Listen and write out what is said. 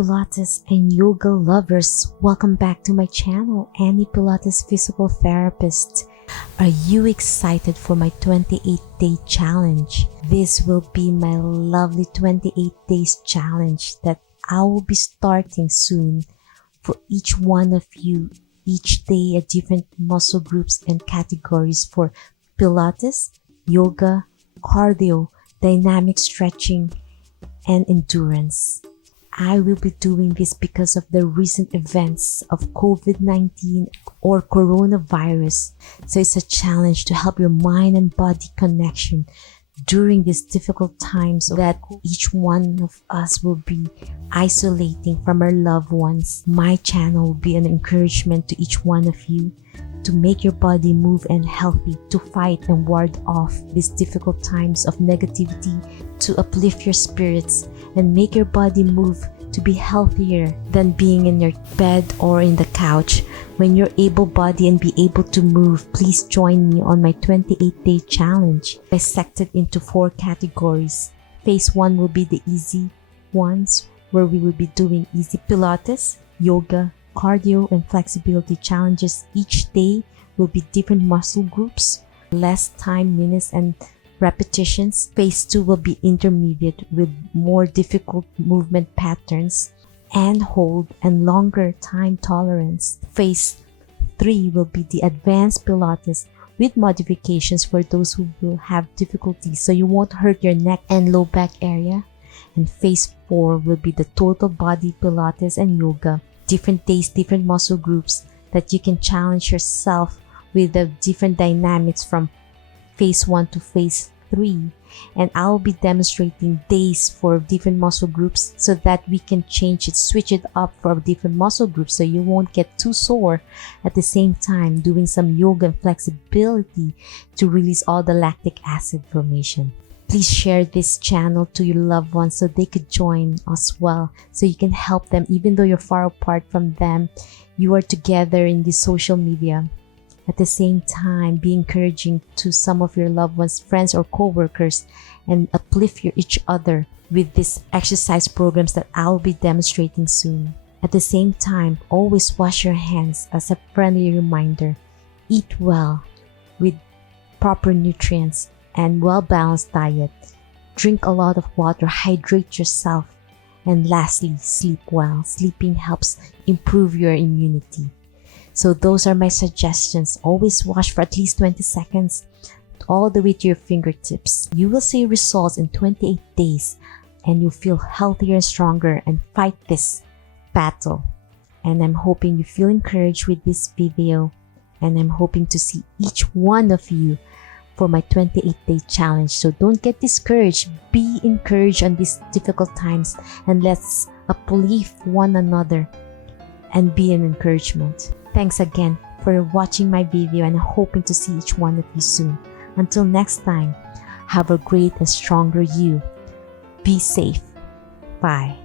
Pilates and Yoga Lovers, welcome back to my channel, Annie Pilates Physical Therapist. Are you excited for my 28-day challenge? This will be my lovely 28 days challenge that I will be starting soon. For each one of you, each day a different muscle groups and categories for Pilates, yoga, cardio, dynamic stretching, and endurance. I will be doing this because of the recent events of COVID-19 or coronavirus. So it's a challenge to help your mind and body connection during these difficult times that each one of us will be isolating from our loved ones. My channel will be an encouragement to each one of you to make your body move and healthy, to fight and ward off these difficult times of negativity, to uplift your spirits and make your body move to be healthier than being in your bed or in the couch. When you're able-bodied and be able to move, please join me on my 28-day challenge, dissected into 4 categories. Phase 1 will be the easy ones, where we will be doing easy Pilates, yoga, cardio, and flexibility challenges. Each day will be different muscle groups, less time, minutes, and repetitions. Phase 2 will be intermediate with more difficult movement patterns and hold and longer time tolerance. Phase 3 will be the advanced Pilates with modifications for those who will have difficulties so you won't hurt your neck and low back area. And phase 4 will be the total body Pilates and yoga. Different days, different muscle groups that you can challenge yourself with the different dynamics from phase 1 to phase 3. And I'll be demonstrating days for different muscle groups so that we can change it, switch it up for different muscle groups so you won't get too sore. At the same time, doing some yoga and flexibility to release all the lactic acid formation. Please share this channel to your loved ones so they could join as well, so you can help them. Even though you're far apart from them, you are together in the social media. At the same time, be encouraging to some of your loved ones, friends, or co-workers, and uplift each other with these exercise programs that I'll be demonstrating soon. At the same time, always wash your hands as a friendly reminder. Eat well with proper nutrients and well-balanced diet. Drink a lot of water, hydrate yourself, and lastly, sleep well. Sleeping helps improve your immunity. So those are my suggestions. Always wash for at least 20 seconds all the way to your fingertips. You will see results in 28 days and you'll feel healthier and stronger and fight this battle. And I'm hoping you feel encouraged with this video, and I'm hoping to see each one of you for my 28-day challenge. So don't get discouraged. Be encouraged on these difficult times, and let's uplift one another and be an encouragement. Thanks again for watching my video, and I'm hoping to see each one of you soon. Until next time, have a great and stronger you. Be safe. Bye.